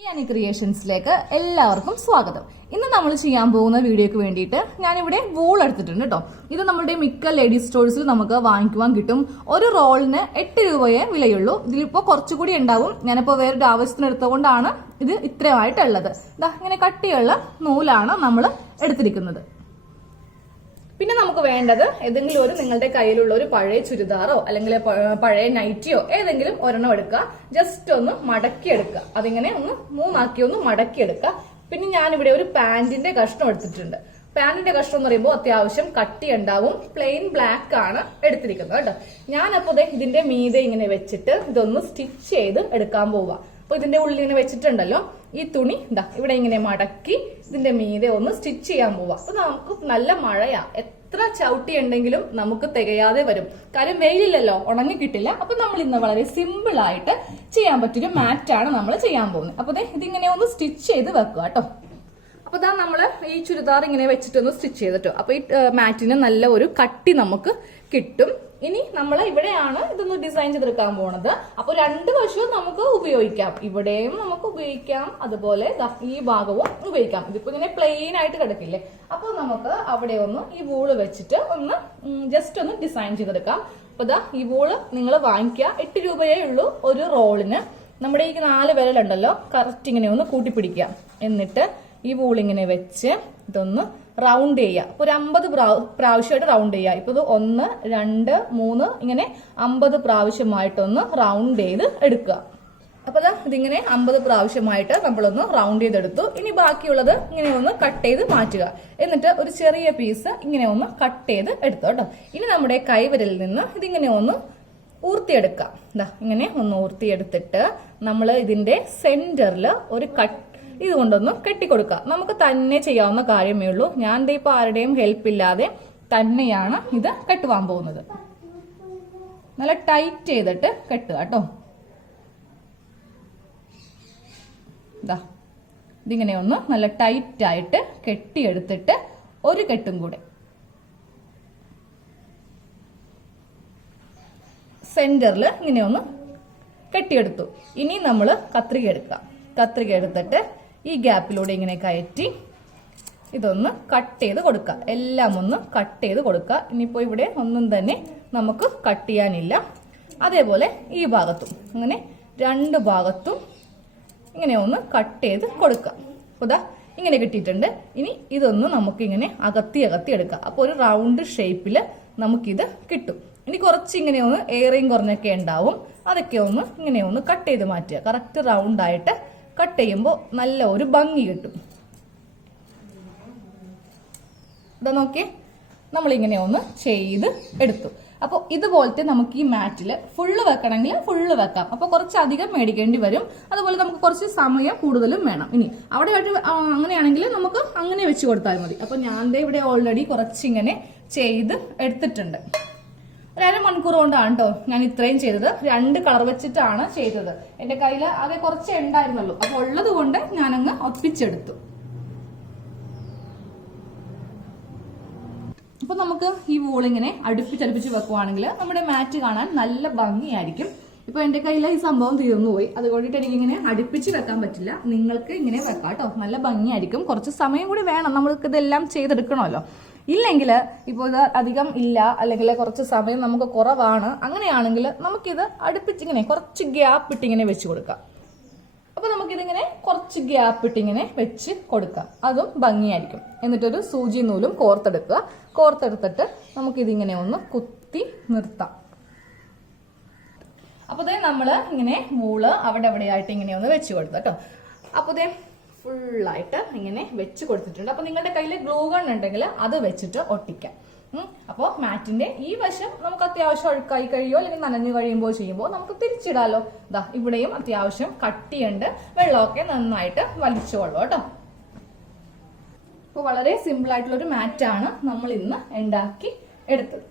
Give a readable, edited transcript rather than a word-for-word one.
ഈ ക്രിയേഷൻസിലേക്ക് എല്ലാവർക്കും സ്വാഗതം. ഇന്ന് നമ്മൾ ചെയ്യാൻ പോകുന്ന വീഡിയോക്ക് വേണ്ടിയിട്ട് ഞാനിവിടെ വൂൾ എടുത്തിട്ടുണ്ട് കേട്ടോ. ഇത് നമ്മുടെ മിക്ക ലേഡീസ് സ്റ്റോഴ്സിൽ നമുക്ക് വാങ്ങിക്കുവാൻ കിട്ടും. ഒരു റോളിന് 8 രൂപയേ വിലയുള്ളൂ. ഇതിലിപ്പോ കുറച്ചുകൂടി ഉണ്ടാവും. ഞാനിപ്പോ വേറൊരു ആവശ്യത്തിന് എടുത്തുകൊണ്ടാണ് ഇത് ഇത്രയുമായിട്ടുള്ളത്. ഇങ്ങനെ കട്ടിയുള്ള നൂലാണ് നമ്മൾ എടുത്തിരിക്കുന്നത്. പിന്നെ നമുക്ക് വേണ്ടത് ഏതെങ്കിലും ഒരു നിങ്ങളുടെ കയ്യിലുള്ള ഒരു പഴയ ചുരിദാറോ അല്ലെങ്കിൽ പഴയ നൈറ്റിയോ ഏതെങ്കിലും ഒരെണ്ണം എടുക്കുക. ജസ്റ്റ് ഒന്ന് മടക്കി എടുക്കുക. അതിങ്ങനെ ഒന്ന് മൂന്നാക്കി ഒന്ന് മടക്കി എടുക്കുക. പിന്നെ ഞാനിവിടെ ഒരു പാന്റിന്റെ കഷ്ണം എടുത്തിട്ടുണ്ട്. പാന്റിന്റെ കഷ്ണം എന്ന് പറയുമ്പോൾ അത്യാവശ്യം കട്ടി ഉണ്ടാവും. പ്ലെയിൻ ബ്ലാക്ക് ആണ് എടുത്തിരിക്കുന്നത് കേട്ടോ. ഞാനപ്പോ ഇതിന്റെ മീതെ ഇങ്ങനെ വെച്ചിട്ട് ഇതൊന്ന് സ്റ്റിച്ച് ചെയ്ത് എടുക്കാൻ പോവാ. അപ്പൊ ഇതിന്റെ ഉള്ളിൽ ഇങ്ങനെ വെച്ചിട്ടുണ്ടല്ലോ, ഈ തുണി ഇവിടെ ഇങ്ങനെ മടക്കി ഇതിന്റെ മീതെ ഒന്ന് സ്റ്റിച്ച് ചെയ്യാൻ പോവാ. അപ്പൊ നമുക്ക് നല്ല മഴയാ, എത്ര ചവിട്ടി ഉണ്ടെങ്കിലും നമുക്ക് തികയാതെ വരും. കാര്യം വെയിലില്ലല്ലോ, ഉണങ്ങി കിട്ടില്ല. അപ്പൊ നമ്മൾ ഇന്ന് വളരെ സിമ്പിൾ ആയിട്ട് ചെയ്യാൻ പറ്റിയൊരു മാറ്റാണ് നമ്മൾ ചെയ്യാൻ പോകുന്നത്. അപ്പൊ ഇതിങ്ങനെ ഒന്ന് സ്റ്റിച്ച് ചെയ്ത് വെക്കുക കേട്ടോ. അപ്പൊ നമ്മള് ഈ ചുരിദാർ ഇങ്ങനെ വെച്ചിട്ടൊന്ന് സ്റ്റിച്ച് ചെയ്തിട്ടോ. അപ്പൊ ഈ മാറ്റിന് നല്ല ഒരു കട്ടി നമുക്ക് കിട്ടും. ഇനി നമ്മൾ ഇവിടെയാണ് ഇതൊന്ന് ഡിസൈൻ ചെയ്തെടുക്കാൻ പോണത്. അപ്പൊ രണ്ട് വശവും നമുക്ക് ഉപയോഗിക്കാം. ഇവിടെയും നമുക്ക് ഉപയോഗിക്കാം, അതുപോലെ ഈ ഭാഗവും ഉപയോഗിക്കാം. ഇതിപ്പോ ഇങ്ങനെ പ്ലെയിൻ ആയിട്ട് കിടക്കില്ലേ, അപ്പൊ നമുക്ക് അവിടെ ഒന്ന് ഈ വൂള് വെച്ചിട്ട് ഒന്ന് ജസ്റ്റ് ഒന്ന് ഡിസൈൻ ചെയ്തെടുക്കാം. അപ്പൊ ഈ വൂള് നിങ്ങൾ വാങ്ങിക്കുക. 8 രൂപയേ ഉള്ളൂ ഒരു റോളിന്. നമ്മുടെ ഈ 4 വിരലുണ്ടല്ലോ, കറക്റ്റ് ഇങ്ങനെ ഒന്ന് കൂട്ടിപ്പിടിക്കുക. എന്നിട്ട് ഈ വൂളിങ്ങനെ വെച്ച് ഇതൊന്ന് റൗണ്ട് ചെയ്യുക. അപ്പൊ ഒരു 50 പ്രാവശ്യമായിട്ട് റൗണ്ട് ചെയ്യുക. ഇപ്പൊ ഇത് 1, 2, 3 ഇങ്ങനെ 50 പ്രാവശ്യമായിട്ടൊന്ന് റൗണ്ട് ചെയ്ത് എടുക്കുക. അപ്പൊ ഇതിങ്ങനെ 50 പ്രാവശ്യമായിട്ട് നമ്മളൊന്ന് റൗണ്ട് ചെയ്തെടുത്തു. ഇനി ബാക്കിയുള്ളത് ഇങ്ങനെ ഒന്ന് കട്ട് ചെയ്ത് മാറ്റുക. എന്നിട്ട് ഒരു ചെറിയ പീസ് ഇങ്ങനെ ഒന്ന് കട്ട് ചെയ്ത് എടുത്തു കേട്ടോ. ഇനി നമ്മുടെ കൈവിരലിൽ നിന്ന് ഇതിങ്ങനെ ഒന്ന് ഊർത്തിയെടുക്കാം. ഇങ്ങനെ ഒന്ന് ഊർത്തിയെടുത്തിട്ട് നമ്മൾ ഇതിന്റെ സെന്ററിൽ ഒരു ഇതുകൊണ്ടൊന്ന് കെട്ടിക്കൊടുക്കുക. നമുക്ക് തന്നെ ചെയ്യാവുന്ന കാര്യമേ ഉള്ളൂ. ഞാൻ ഇപ്പൊ ആരുടെയും ഹെൽപ്പ് ഇല്ലാതെ തന്നെയാണ് ഇത് കെട്ടുവാൻ പോകുന്നത്. നല്ല ടൈറ്റ് ചെയ്തിട്ട് കെട്ടുക കേട്ടോ. ഇതിങ്ങനെ ഒന്ന് നല്ല ടൈറ്റ് ആയിട്ട് കെട്ടിയെടുത്തിട്ട് ഒരു കെട്ടും കൂടെ സെന്ററിൽ ഇങ്ങനെ ഒന്ന് കെട്ടിയെടുത്തു. ഇനി നമ്മൾ കത്രിക എടുക്കാം. കത്രിക എടുത്തിട്ട് ഈ ഗ്യാപ്പിലൂടെ ഇങ്ങനെ കയറ്റി ഇതൊന്ന് കട്ട് ചെയ്ത് കൊടുക്കുക. എല്ലാം ഒന്ന് കട്ട് ചെയ്ത് കൊടുക്കുക. ഇനിയിപ്പോ ഇവിടെ ഒന്നും തന്നെ നമുക്ക് കട്ട് ചെയ്യാനില്ല. അതേപോലെ ഈ ഭാഗത്തും അങ്ങനെ 2 ഭാഗത്തും ഇങ്ങനെ ഒന്ന് കട്ട് ചെയ്ത് കൊടുക്കുക. അപ്പോൾ ഇങ്ങനെ കിട്ടിയിട്ടുണ്ട്. ഇനി ഇതൊന്ന് നമുക്ക് ഇങ്ങനെ അകത്തി എടുക്കുക. അപ്പോൾ ഒരു റൗണ്ട് ഷേപ്പിൽ നമുക്കിത് കിട്ടും. ഇനി കുറച്ച് ഇങ്ങനെ ഒന്ന് ഏറെയും കുറഞ്ഞൊക്കെ ഉണ്ടാവും. അതൊക്കെ ഒന്ന് ഇങ്ങനെ ഒന്ന് കട്ട് ചെയ്ത് മാറ്റുക. കറക്റ്റ് റൗണ്ട് ആയിട്ട് കട്ട് ചെയ്യുമ്പോൾ നല്ല ഒരു ഭംഗി കിട്ടും. നോക്കിയേ, നമ്മളിങ്ങനെ ഒന്ന് ചെയ്ത് എടുത്തു. അപ്പോൾ ഇതുപോലത്തെ നമുക്ക് ഈ മാറ്റിൽ ഫുള്ള് വെക്കണമെങ്കിൽ ഫുള്ള് വെക്കാം. അപ്പോൾ കുറച്ചധികം മേടിക്കേണ്ടി വരും. അതുപോലെ നമുക്ക് കുറച്ച് സമയം കൂടുതലും വേണം. ഇനി അവിടെ അങ്ങനെയാണെങ്കിൽ നമുക്ക് അങ്ങനെ വെച്ച് കൊടുത്താൽ മതി. അപ്പോൾ ഞാൻ ഇവിടെ ഓൾറെഡി കുറച്ചിങ്ങനെ ചെയ്ത് എടുത്തിട്ടുണ്ട്. ഒരു 1/2 മണിക്കൂർ കൊണ്ടാണ് കേട്ടോ ഞാൻ ഇത്രയും ചെയ്തത്. 2 കളർ വെച്ചിട്ടാണ് ചെയ്തത്. എന്റെ കയ്യിൽ ആകെ കുറച്ചേ ഉണ്ടായിരുന്നുള്ളൂ. അപ്പൊ ഉള്ളത് കൊണ്ട് ഞാനങ്ങ് ഒപ്പിച്ചെടുത്തു. അപ്പൊ നമുക്ക് ഈ വൂളിങ്ങനെ അടുപ്പിച്ചടുപ്പിച്ച് വെക്കുവാണെങ്കിൽ നമ്മുടെ മാറ്റ് കാണാൻ നല്ല ഭംഗിയായിരിക്കും. ഇപ്പൊ എന്റെ കയ്യിൽ ഈ സംഭവം തീർന്നുപോയി. അതുകൊണ്ടിട്ട് എനിക്കിങ്ങനെ അടുപ്പിച്ച് വെക്കാൻ പറ്റില്ല. നിങ്ങൾക്ക് ഇങ്ങനെ വെക്കാം കേട്ടോ. നല്ല ഭംഗിയായിരിക്കും. കുറച്ച് സമയം കൂടി വേണം, നമ്മൾക്ക് ഇതെല്ലാം ചെയ്തെടുക്കണമല്ലോ. ഇല്ലെങ്കിൽ ഇപ്പോൾ ഇത് അധികം ഇല്ല, അല്ലെങ്കിൽ കുറച്ച് സമയം നമുക്ക് കുറവാണ്, അങ്ങനെയാണെങ്കിൽ നമുക്കിത് അടുപ്പിച്ചിങ്ങനെ കുറച്ച് ഗ്യാപ്പ് ഇട്ടിങ്ങനെ വെച്ച് കൊടുക്കാം. അപ്പൊ നമുക്കിതിങ്ങനെ കുറച്ച് ഗ്യാപ്പ് ഇട്ടിങ്ങനെ വെച്ച് കൊടുക്കാം. അതും ഭംഗിയായിരിക്കും. എന്നിട്ടൊരു സൂചി നൂലും കോർത്തെടുക്കുക. കോർത്തെടുത്തിട്ട് നമുക്കിതിങ്ങനെ ഒന്ന് കുത്തി നിർത്താം. അപ്പൊ നമ്മള് ഇങ്ങനെ വൂള് അവിടെ എവിടെയായിട്ട് ഇങ്ങനെ ഒന്ന് വെച്ച് കൊടുത്തു കേട്ടോ. അപ്പൊ ഫുള്ളായിട്ട് ഇങ്ങനെ വെച്ച് കൊടുത്തിട്ടുണ്ട്. അപ്പൊ നിങ്ങളുടെ കയ്യിൽ ഗ്ലൂ ഗൺ ഉണ്ടെങ്കിൽ അത് വെച്ചിട്ട് ഒട്ടിക്കാം. അപ്പോൾ മാറ്റിന്റെ ഈ വശം നമുക്ക് അത്യാവശ്യം ഒഴുക്കായി കഴിയോ അല്ലെങ്കിൽ നനഞ്ഞു കഴിയുമ്പോൾ ചെയ്യുമ്പോൾ നമുക്ക് തിരിച്ചിടാലോ. ഇവിടെയും അത്യാവശ്യം കട്ടിയുണ്ട്, വെള്ളമൊക്കെ നന്നായിട്ട് വലിച്ചോളൂ കേട്ടോ. അപ്പോൾ വളരെ സിമ്പിൾ ആയിട്ടുള്ള ഒരു മാറ്റാണ് നമ്മൾ ഇന്ന് ഉണ്ടാക്കി എടുത്തത്.